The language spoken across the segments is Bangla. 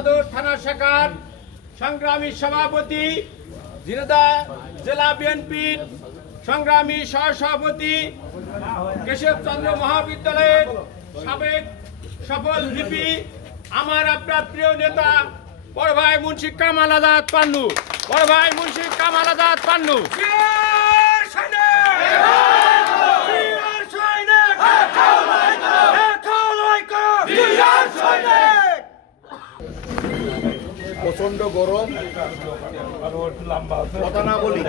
সদর থানা শাখার সংগ্রামী সভাপতি, ঝিনাইদহ জেলা বিএনপির সংগ্রামী সহসভাপতি, কেশবচন্দ্র মহাবিদ্যালয়ের সাবেক সফল ভিপি, আমার আপনার প্রিয় নেতা বড় ভাই মুন্সি কামাল আজাদ পান্নু, বড় ভাই মুন্সি কামাল আজাদ পান্নু। প্রচন্ড গরম, কথা না বলি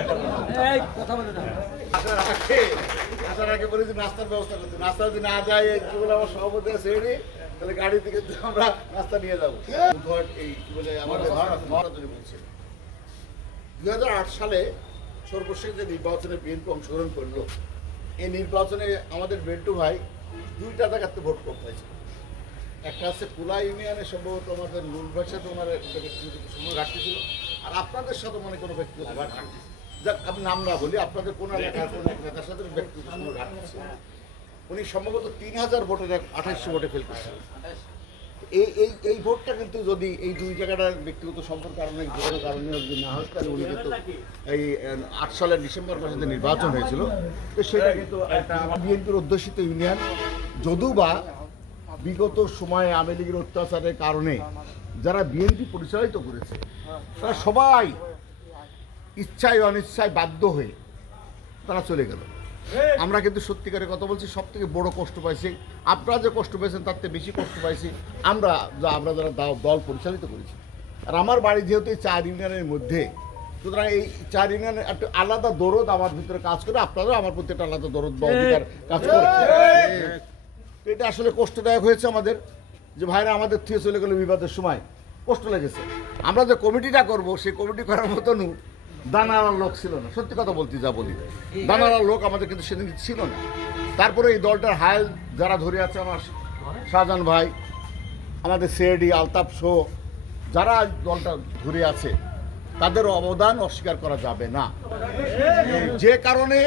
আসার আগে বলেছি নাস্তার ব্যবস্থা করতে, নাস্তা যদি না যায় কি বলে আমার সভাপতি আছে তাহলে গাড়ি থেকে আমরা নাস্তা নিয়ে যাবো। এই কি বলে আমাদের 2008 সালে সর্বশেষ যে নির্বাচনে বিএনপি অংশগ্রহণ করলো, এই নির্বাচনে আমাদের বেন্টু ভাই দুইটা জায়গাতে ভোট করতে হয়েছে। একটা হচ্ছে কুলা ইউনিয়নে সম্ভবত আমাদের নুর ভাইয়ের সাথে ওনার ব্যক্তিগত সময় ঘাটতি ছিল, আর আপনাদের সাথে মনে কোনো ব্যক্তিগত ঘাটতি, যাক আমি নাম না বলি, আপনাদের কোনো এলাকার কোনো নেতার সাথে ব্যক্তিগত সময় ঘাটতি ছিল। উনি সম্ভবত 3000 ভোটের 2800 ভোটে ফেল করছেন। এই ভোটটা কিন্তু যদি এই দুই জায়গাটার ব্যক্তিগত সম্পর্ক কারণে ভোটের কারণে যদি না হয়, তাহলে উনি কিন্তু এই 8 সালের ডিসেম্বর মাসে যে নির্বাচন হয়েছিল, তো সেটা কিন্তু একটা বিএনপির অধ্যুষিত ইউনিয়ন, যদিও বা বিগত সময়ে আওয়ামী লীগের অত্যাচারের কারণে যারা বিএনপি পরিচালিত করেছে তারা সবাই ইচ্ছায় অনিচ্ছায় বাধ্য হয়ে তারা চলে গেল। আমরা কিন্তু সত্যিকারের কথা বলছি, সব থেকে বড় কষ্ট পাইছি আপনারা যে কষ্ট পেয়েছেন তার থেকে বেশি কষ্ট পাইছি আমরা যারা দল পরিচালিত করেছি। আর আমার বাড়ি যেহেতু এই 4 ইউনিয়নের মধ্যে, সুতরাং এই 4 ইউনিয়নের একটা আলাদা দরদ আমার ভিতরে কাজ করে, আপনারাও আমার প্রতি একটা আলাদা দরদ বা অধিকার কাজ করে। এটা আসলে কষ্টদায়ক হয়েছে আমাদের, যে ভাইরা আমাদের থেকে চলে গেল বিবাদের সময়, কষ্ট লেগেছে। আমরা যে কমিটিটা করব সেই কমিটি করার মতন দানার লোক ছিল না, সত্যি কথা বলতে যা বলি, দানার লোক আমাদের কিন্তু সেদিন ছিল না। তারপরে এই দলটার হায়াল যারা ধরে আছে, আমার শাহজাহান ভাই, আমাদের সিআইডি আলতাফ শো, যারা দলটা ধরে আছে তাদের অবদান অস্বীকার করা যাবে না। যে কারণে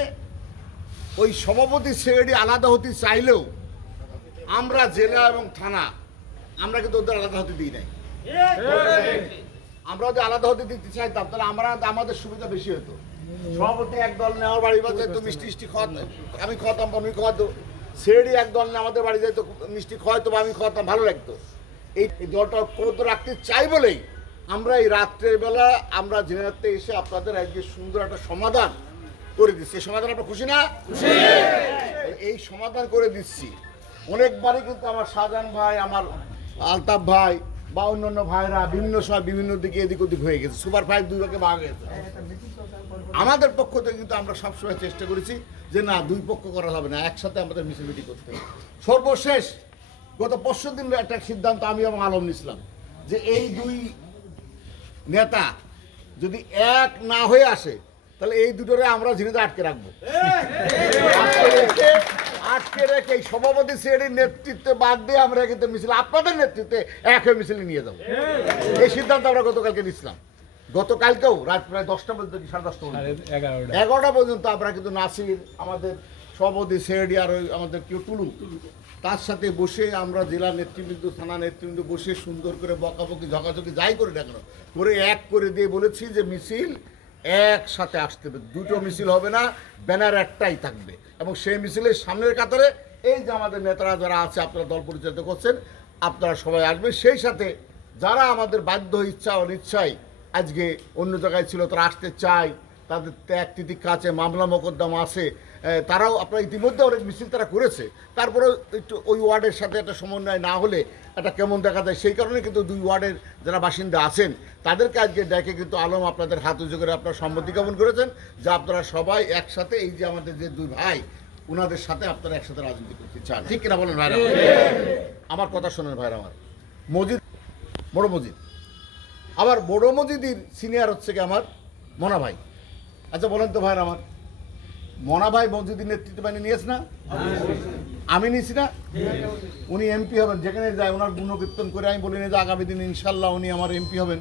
ওই সভাপতি সিআইডি আলাদা হতে চাইলেও আমরা জেলা এবং থানা আমরা কিন্তু ওদের আলাদা হতে দিই নাই। আমরা যদি আলাদা হতে দিতে চাইতাম তাহলে আমাদের সুবিধা বেশি হতো। সভাপতি এক দল নেওয়ার বাড়ি যাইতো, মিষ্টি খাওয়াতো, আমি খাওয়াতাম, আমি খাওয়াতো। সেডি এক দল নিয়ে আমাদের বাড়ি যাইতো, মিষ্টি খাওয়াইতো বা আমি খাওয়াতাম, ভালো লাগতো। এই দলটা ক্রোধ রাখতে চাই বলেই আমরা এই রাত্রের বেলা আমরা জেনারেতে এসে আপনাদের আজকে সুন্দর একটা সমাধান করে দিচ্ছি। এই সমাধান আপনার খুশি না? এই সমাধান করে দিচ্ছি। অনেকবারই কিন্তু আমার শাহজাহান ভাই, আমার আলতাফ ভাই বা অন্যান্য ভাইরা বিভিন্ন সময় বিভিন্ন দিকে এদিক ওদিক হয়ে গেছে, সুপার 5 2 ভাগে ভাগ হয়ে গেছে। আমাদের পক্ষ থেকে কিন্তু আমরা সবসময় চেষ্টা করেছি যে না, 2 পক্ষ করা হবে না, একসাথে আমাদের মিছিল মিটিং করতে হবে। সর্বশেষ গত 5 দিন একটা সিদ্ধান্ত আমি এবং আলম নিয়েছিলাম যে এই 2 নেতা যদি এক না হয়ে আসে তাহলে এই দুটোরে আমরা ঝিনাইদহে আটকে রাখবো। আটকে রেখে এই সভাপতি সিআইডির নেতৃত্বে বাদ দিয়ে আমরা কিন্তু মিছিল আপনাদের নেতৃত্বে এক হয়ে মিছিলে নিয়ে যাবো। এই সিদ্ধান্ত আমরা গতকালকে নিয়েছিলাম। গতকালকেও রাত প্রায় 10টা পর্যন্ত, 10:30 পর্যন্ত, 11টা পর্যন্ত আমরা কিন্তু নাসির, আমাদের সভাপতি সিআইডি, আর ওই আমাদের কেউ টুলু, তার সাথে বসে আমরা জেলা নেতৃবৃন্দ, থানা নেতৃবৃন্দ বসে সুন্দর করে বকাবকি ঝকাঝকি যাই করে দেখানো করে এক করে দিয়ে বলেছি যে মিছিল একসাথে আসতে হবে, 2টো মিছিল হবে না, ব্যানার একটাই থাকবে। এবং সেই মিছিলের সামনের কাতারে এই যে আমাদের নেতারা যারা আছে, আপনারা দল পরিচালিত করছেন, আপনারা সবাই আসবেন। সেই সাথে যারা আমাদের বাধ্য ইচ্ছা অনিচ্ছায় আজকে অন্য জায়গায় ছিল, তারা আসতে চায়, তাদের ত্যাগ তিতিক্ষা আছে, মামলা মোকদ্দমা আছে, তারাও আপনারা ইতিমধ্যে অনেক মিছিল তারা করেছে। তারপরেও একটু ওই ওয়ার্ডের সাথে একটা সমন্বয় না হলে একটা কেমন দেখা যায়, সেই কারণে কিন্তু 2 ওয়ার্ডের যারা বাসিন্দা আছেন তাদেরকে আজকে ডেকে কিন্তু আলম আপনাদের হাত উঁচু করে আপনারা সম্মতি জ্ঞাপন করেছেন যে আপনারা সবাই একসাথে এই যে আমাদের যে 2 ভাই, ওনাদের সাথে আপনারা একসাথে রাজনীতি করতে চান, ঠিক কিনা বলেন ভাইরা? আমার কথা শোনেন ভাইরা, আমার মজিদ, বড় মজিদ, আবার বড় মজিদির সিনিয়র হচ্ছে কি আমার মনা ভাই। আচ্ছা বলেন তো ভাইরা, আমার মনা ভাই মসজিদের নেতৃত্ব বানিয়ে নিয়েছে না? আমি নিয়েছি না? উনি এমপি হবেন, যেখানে যায় ওনার গুণকীর্তন করে আমি বলি না যে আগামী দিন ইনশাল্লাহ উনি আমার এমপি হবেন,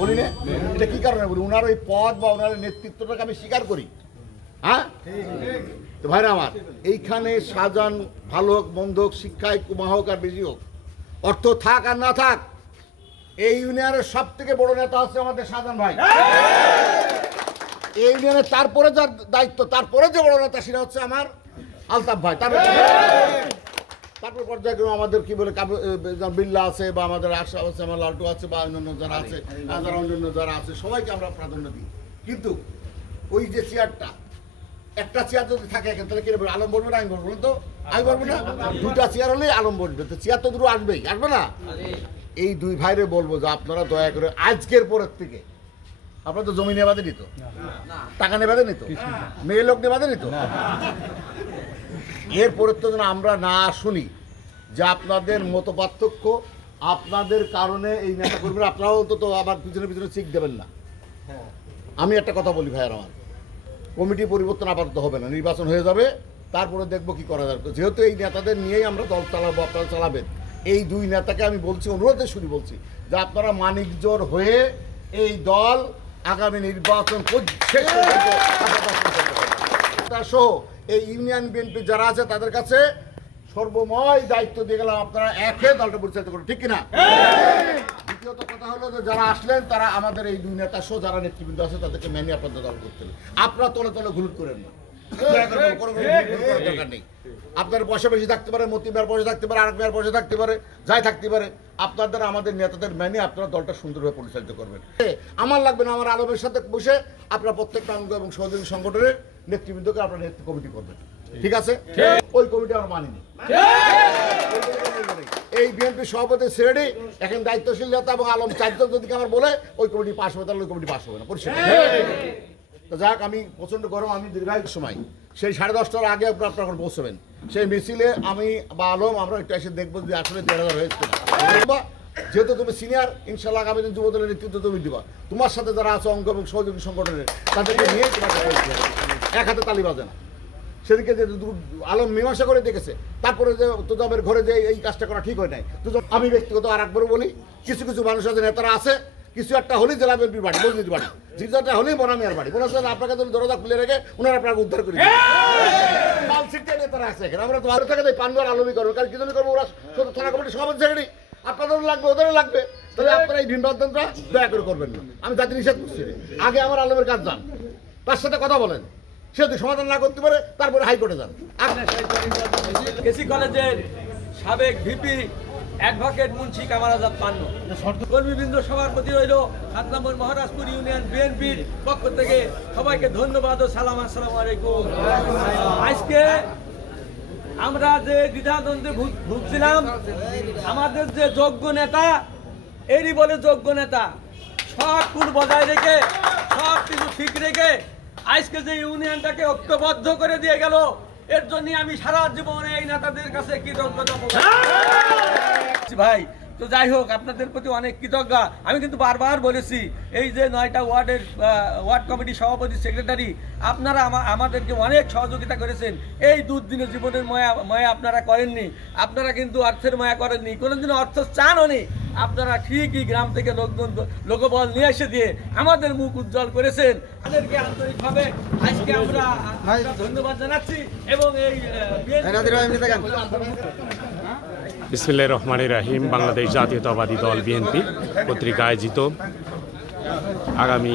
বলি না? এটা কি কারণে বলি? ওনার ওই পদ বা ওনার নেতৃত্বটাকে আমি স্বীকার করি। হ্যাঁ তো ভাইরা আমার, এইখানে শাহজাহান ভালো হোক মন্দ হোক, শিক্ষায় কমা হোক আর বেশি হোক, অর্থ থাক আর না থাক, এই ইউনিয়নের সব থেকে বড় নেতা হচ্ছে আমাদের শাহজাহান ভাই। এই ইউনিয়নের তারপরে যার দায়িত্ব, তারপরে যে বড় নেতা সেটা হচ্ছে আমার আলতাফ ভাই। তারপর পর্যায়ক্রমে আমাদের কি বলে বিল্লা আছে, বা আমাদের আশা আছে, আমার লালটু আছে, বা অন্যান্য যারা আছে, অন্যান্য যারা আছে, সবাইকে আমরা প্রাধান্য দিই। কিন্তু ওই যে চেয়ারটা, একটা চেয়ার যদি থাকে এখানে, তাহলে কি আলম বলবে না আমি বলবো তো? আমি বলবো না? দুটা চেয়ার হলেই আলম বলবে, তো চেয়ার তো দুটো আসবেই, আসবে না? এই দুই ভাইরে বলবো যে আপনারা দয়া করে আজকের পরের থেকে, আপনারা তো জমি নেবাদে নিত, টাকা নেবাদে নিত, মেয়ে লোক নেবাদে নিত, এরপরের তো যেন আমরা না শুনি যে আপনাদের মত পার্থক্য, আপনাদের কারণে এই নেতা করবেন, আপনারাও তো আবার পিছনে পিছনে চিক দেবেন না। আমি একটা কথা বলি ভাইয়ার, আমার কমিটি পরিবর্তন আপাতত হবে না, নির্বাচন হয়ে যাবে, তারপরে দেখবো কি করা যাবে। যেহেতু এই নেতাদের নিয়েই আমরা দল চালাবো, আপনারা চালাবেন, এই দুই নেতাকে আমি বলছি, অনুরোধের শুরু বলছি যে আপনারা মানিকজোর হয়ে এই দল আগামী নির্বাচন সহ এই ইউনিয়ন বিএনপি যারা আছে তাদের কাছে সর্বময় দায়িত্ব দিয়ে গেলাম, আপনারা একে দলটা পরিচালিত করুন, ঠিক কিনা? দ্বিতীয়ত কথা হলো যে যারা আসলেন তারা আমাদের এই দুই নেতা সহ যারা নেতৃবৃন্দ আছে তাদেরকে মেনে আপনাদের দল করতে হবে। আপনারা তলে তলে ঘুরুট করেন না, দরকার নেই। আপনার পয়সা বেশি থাকতে পারে, মতি মেয়ের পয়সা থাকতে পারে, আরেক মেয়ের পয়সা থাকতে পারে, যাই থাকতে পারে, আপনাদের আমাদের নেতাদের মেনে আপনারা দলটা সুন্দরভাবে পরিচালিত করবেন। আমার লাগবে না, আমার আলমের সাথে বসে আপনারা প্রত্যেকটা অঙ্গ এবং সহযোগী সংগঠনের নেতৃবৃন্দকে আপনারা নেতৃত্ব কমিটি করবেন, ঠিক আছে? ওই কমিটি আমরা মানিনি। এই বিএনপি সভাপতি সেরেডি এখন দায়িত্বশীল নেতা এবং আলম চারজন যদি আমার বলে ওই কমিটি পাস হবে, তাহলে ওই কমিটি পাস হবে না, পরিষ্কার। তো যাক, আমি প্রচণ্ড গরম, আমি দীর্ঘায়িত সময় সেই 10:30টার আগে আপনারা পৌঁছবেন সেই মিছিলে, আমি বা আলম আমরা একটু এসে দেখবো যে আসলে 1,500 হয়েছে। যেহেতু তুমি সিনিয়র, ইনশাল্লাহ আগামী দিন যুব দলের নেতৃত্ব তুমি দিবা, তোমার সাথে যারা আছে অঙ্গ এবং সহযোগী সংগঠনের তাদেরকে নিয়ে তোমাকে এক হাতে তালি বাজে না। সেদিকে যে আলম মীমাংসা করে দেখেছে, তারপরে যে তোজাবের ঘরে যে এই কাজটা করা ঠিক হয় নাই। আমি ব্যক্তিগত আর একবারও বলি, কিছু কিছু মানুষ আছে, নেতারা আছে, কিছু একটা হলেই জেলা বিএনপির বাড়ি, মসজিদ বাড়ি, জিজ্ঞাসা হলেই বনামিয়ার বাড়ি, মনে হচ্ছে আপনাকে যদি দরজা খুলে রেখে ওনারা আপনাকে উদ্ধার করে নেতারা আছে এখানে। আমরা তো আরো থাকে পানবার আলমী করবো, কারণ কি জন্য করবো, ওরা থানা কমিটি সভাপতি সেক্রেটারি, আপনাদেরও লাগবে, ওদেরও লাগবে, তাহলে আপনারা এই ভিন্নতা দয়া করে করবেন না। আমি জাতি নিষেধ করছি, আগে আমার আলমের কাজ যান, তার সাথে কথা বলেন, সে যদি সমাধান না করতে পারে তারপরে হাইকোর্টে যান। কেসি কলেজের সাবেক ভিপি অ্যাডভোকেট মুন্সি কামাল আজাদ পান্ন, কর্মীবৃন্দ সভাপতি হইল 7 নম্বর মহারাজপুর ইউনিয়ন বিএনপির পক্ষ থেকে সবাইকে ধন্যবাদ ও সালাম, আসসালামু আলাইকুম। আজকে আমরা যে দ্বিধাদ্বন্দ্বে ভুগছিলাম, আমাদের যে যোগ্য নেতা, এরই বলে যোগ্য নেতা, সব কুল বজায় রেখে সব কিছু ঠিক রেখে আজকে যে ইউনিয়নটাকে ঐক্যবদ্ধ করে দিয়ে গেল, এর জন্য আমি সারা জীবনে এই নেতাদের কাছে কৃতজ্ঞতা ভাই। তো যাই হোক, আপনাদের প্রতি অনেক কৃতজ্ঞ। আমি কিন্তু বারবার বলেছি, এই যে 9টা ওয়ার্ডের ওয়ার্ড কমিটির সভাপতি সেক্রেটারি, আপনারা আমাদেরকে অনেক সহযোগিতা করেছেন। এই দুর্দিনের জীবনের মায়া আপনারা করেননি, আপনারা কিন্তু অর্থের মায়া করেননি, কোনোদিনও অর্থ চানও নি। আপনারা ঠিকই গ্রাম থেকে লোকবল নিয়ে এসে দিয়ে আমাদের মুখ উজ্জ্বল করেছেন। তাদেরকে আন্তরিকভাবে আজকে আমরা ধন্যবাদ জানাচ্ছি। এবং এই বিসমিল্লাহির রহমানির রহিম। বাংলাদেশ জাতীয়তাবাদী দল বিএনপি কর্তৃক আয়োজিত আগামী